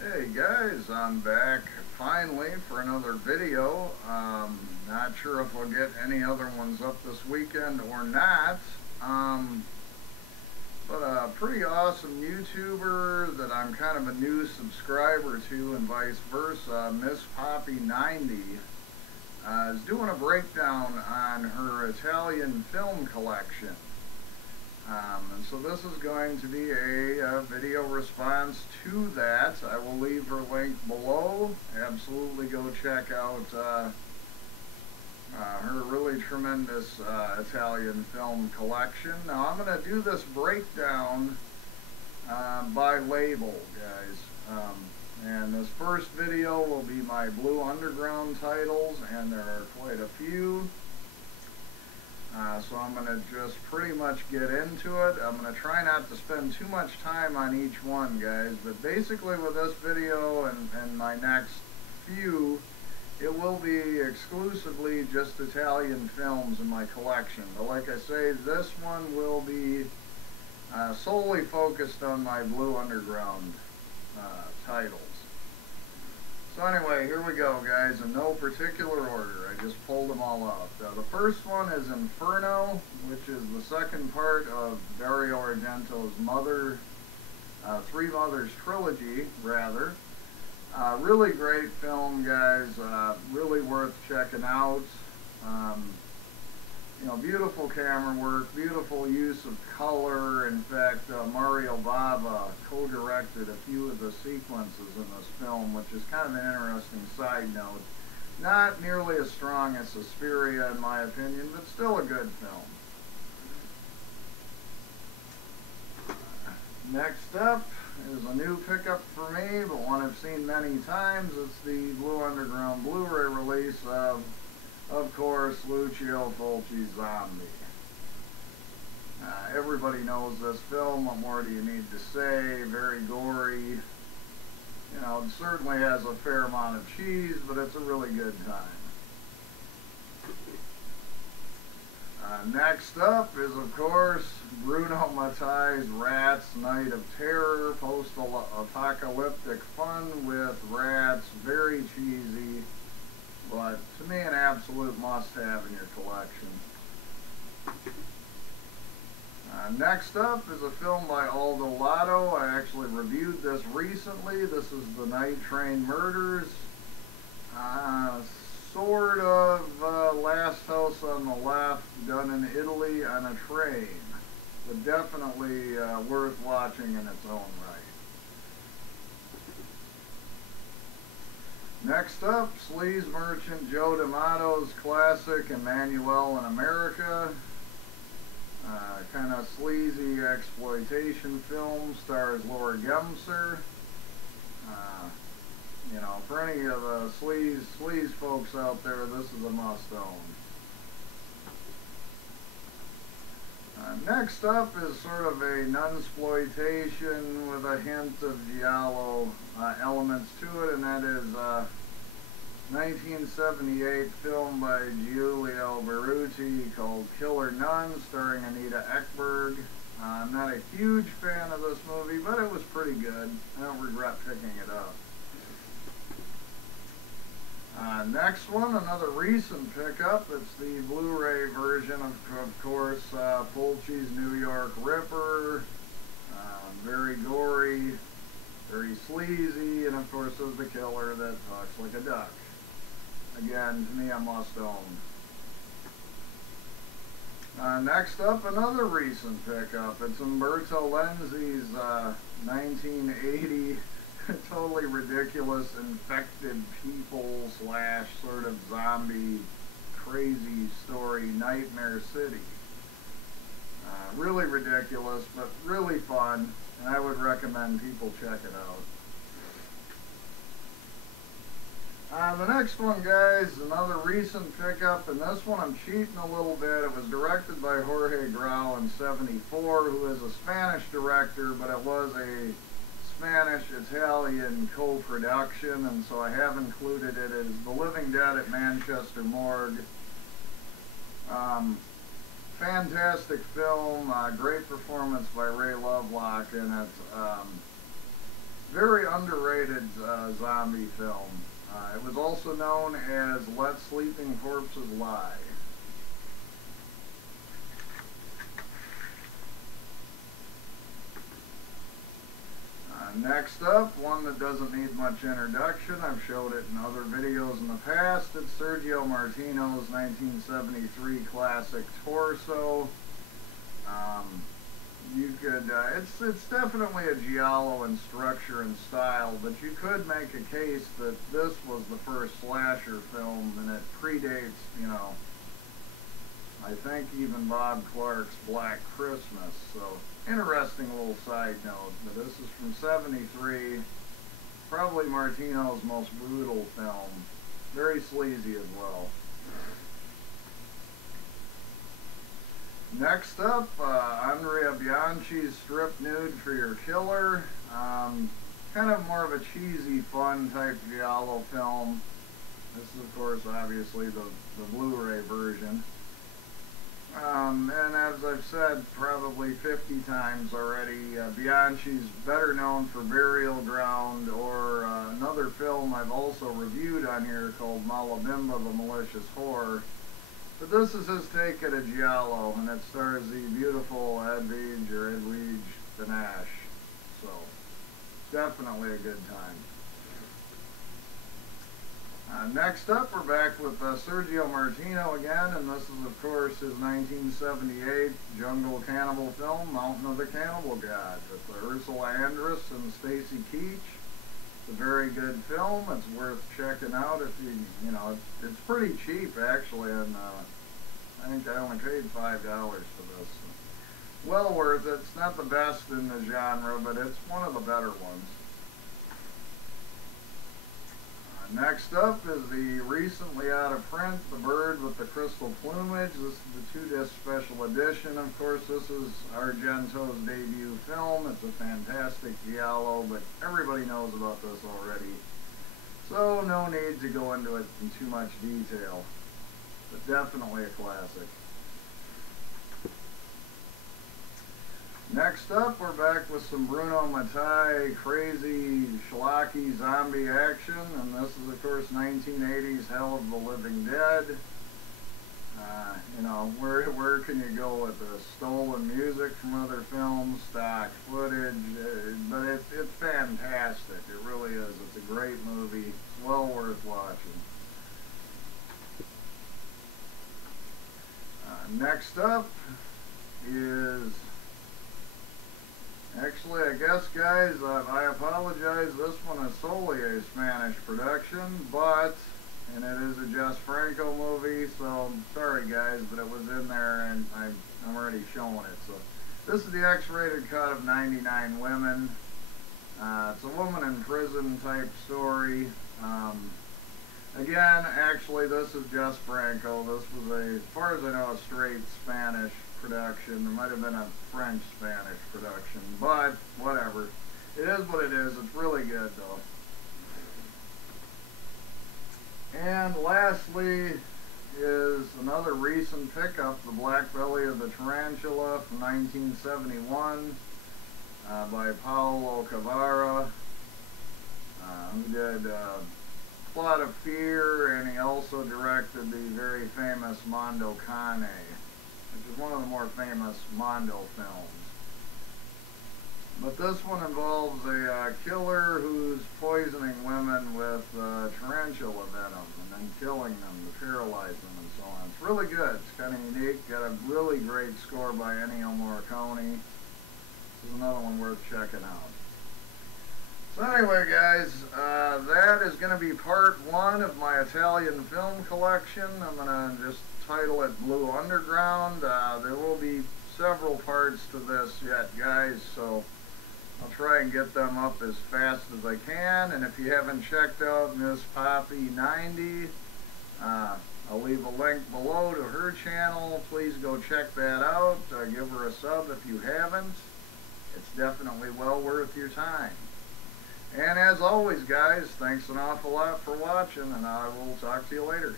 Hey guys, I'm back finally for another video. Not sure if I'll get any other ones up this weekend or not. Um, but a pretty awesome YouTuber that I'm kind of a new subscriber to and vice versa, Miss Poppy 90, is doing a breakdown on her Italian film collection. And so this is going to be a video response to that. I will leave her link below. Absolutely go check out her really tremendous Italian film collection. Now I'm going to do this breakdown by label, guys. And this first video will be my Blue Underground titles, and there are quite a few. So I'm going to just pretty much get into it. I'm going to try not to spend too much time on each one, guys. But basically with this video and my next few, it will be exclusively just Italian films in my collection. But like I say, this one will be solely focused on my Blue Underground titles. So anyway, here we go, guys, in no particular order. I just pulled them all out. The first one is Inferno, which is the second part of Dario Argento's Three Mothers trilogy, rather. Really great film, guys. Really worth checking out. Beautiful camera work, beautiful use of color. In fact, Mario Bava co-directed a few of the sequences in this film, which is kind of an interesting side note. Not nearly as strong as Suspiria, in my opinion, but still a good film. Next up is a new pickup for me, but one I've seen many times. It's the Blue Underground Blu-ray release of course, Lucio Fulci's Zombie. Everybody knows this film. What more do you need to say? Very gory. It certainly has a fair amount of cheese, but it's a really good time. Next up is, of course, Bruno Mattei's Rats, Night of Terror, post-apocalyptic fun with rats, very cheesy, but to me an absolute must-have in your collection. Next up is a film by Aldo Lado. I actually reviewed this recently. This is The Night Train Murders. Sort of Last House on the Left, done in Italy on a train, but definitely worth watching in its own right. Next up, sleaze merchant Joe D'Amato's classic Emmanuel in America. Kind of sleazy exploitation film, stars Laura Gemser. For any of the sleaze folks out there, this is a must-own. Next up is sort of a nunsploitation with a hint of giallo elements to it, and that is 1978 film by Giulio Berruti called Killer Nun, starring Anita Ekberg. I'm not a huge fan of this movie, but it was pretty good. I don't regret picking it up. Next one, another recent pickup. It's the Blu-ray version of course, Fulci's New York Ripper. Very gory, very sleazy, and of course there's the killer that talks like a duck. Again, to me, a must-own. Next up, another recent pickup. It's Umberto Lenzi's 1980 totally ridiculous infected people / sort of zombie crazy story, Nightmare City. Really ridiculous, but really fun, and I would recommend people check it out. The next one, guys, another recent pickup, and this one I'm cheating a little bit. It was directed by Jorge Grau in '74, who is a Spanish director, but it was a Spanish-Italian co-production, and so I have included it as The Living Dead at Manchester Morgue. Fantastic film, great performance by Ray Lovelock in it. very underrated zombie film. It was also known as Let Sleeping Corpses Lie. Next up, one that doesn't need much introduction. I've showed it in other videos in the past. It's Sergio Martino's 1973 classic Torso. It's definitely a giallo in structure and style, but you could make a case that this was the first slasher film, and it predates, you know, I think even Bob Clark's Black Christmas. So, interesting little side note. But this is from '73, probably Martino's most brutal film. Very sleazy as well. Next up, Andrea Bianchi's Strip Nude for Your Killer. Kind of more of a cheesy, fun type giallo film. This is, of course, obviously the Blu-ray version. And as I've said probably 50 times already, Bianchi's better known for Burial Ground, or another film I've also reviewed on here called Malabimba, the Malicious Whore. But this is his take at a giallo, and it stars the beautiful Edwige Benach. So, definitely a good time. Next up, we're back with Sergio Martino again, and this is, of course, his 1978 jungle cannibal film, Mountain of the Cannibal God, with Ursula Andress and Stacy Keach. It's a very good film. It's worth checking out if you know, it's pretty cheap, actually, and I think I only paid $5 for this. Well worth it. It's not the best in the genre, but it's one of the better ones. Next up is the recently out of print, The Bird with the Crystal Plumage. This is the 2-disc special edition. Of course, this is Argento's debut film. It's a fantastic giallo, but everybody knows about this already. So no need to go into it in too much detail, but definitely a classic. Next up, we're back with some Bruno Mattei crazy schlocky zombie action, and this is, of course, 1980's Hell of the Living Dead. You know, where can you go with this? Stolen music from other films, stock footage, but it's fantastic. It really is. It's a great movie. It's well worth watching. Next up is... Actually, I guess, guys, I apologize. This one is solely a Spanish production, and it is a Jess Franco movie, so sorry, guys, but it was in there, and I'm already showing it. So this is the X-rated cut of 99 Women. It's a woman in prison type story. Again, actually, this is Jess Franco. This was, as far as I know, a straight Spanish production. There might have been a French-Spanish production, but whatever. It is what it is. It's really good, though. And lastly is another recent pickup, The Black Belly of the Tarantula from 1971 by Paolo Cavara, who did Plot of Fear, and he also directed the very famous Mondo Cane, which is one of the more famous Mondo films. But this one involves a killer who's poisoning women with tarantula venom and then killing them to paralyze them and so on. It's really good. It's kind of unique. Got a really great score by Ennio Morricone. This is another one worth checking out. So anyway, guys, that is going to be part 1 of my Italian film collection. I'm going to just title it Blue Underground. There will be several parts to this yet, guys, so I'll try and get them up as fast as I can. And if you haven't checked out Miss Poppy 90, I'll leave a link below to her channel. Please go check that out. Give her a sub if you haven't. It's definitely well worth your time. And as always, guys, thanks an awful lot for watching, and I will talk to you later.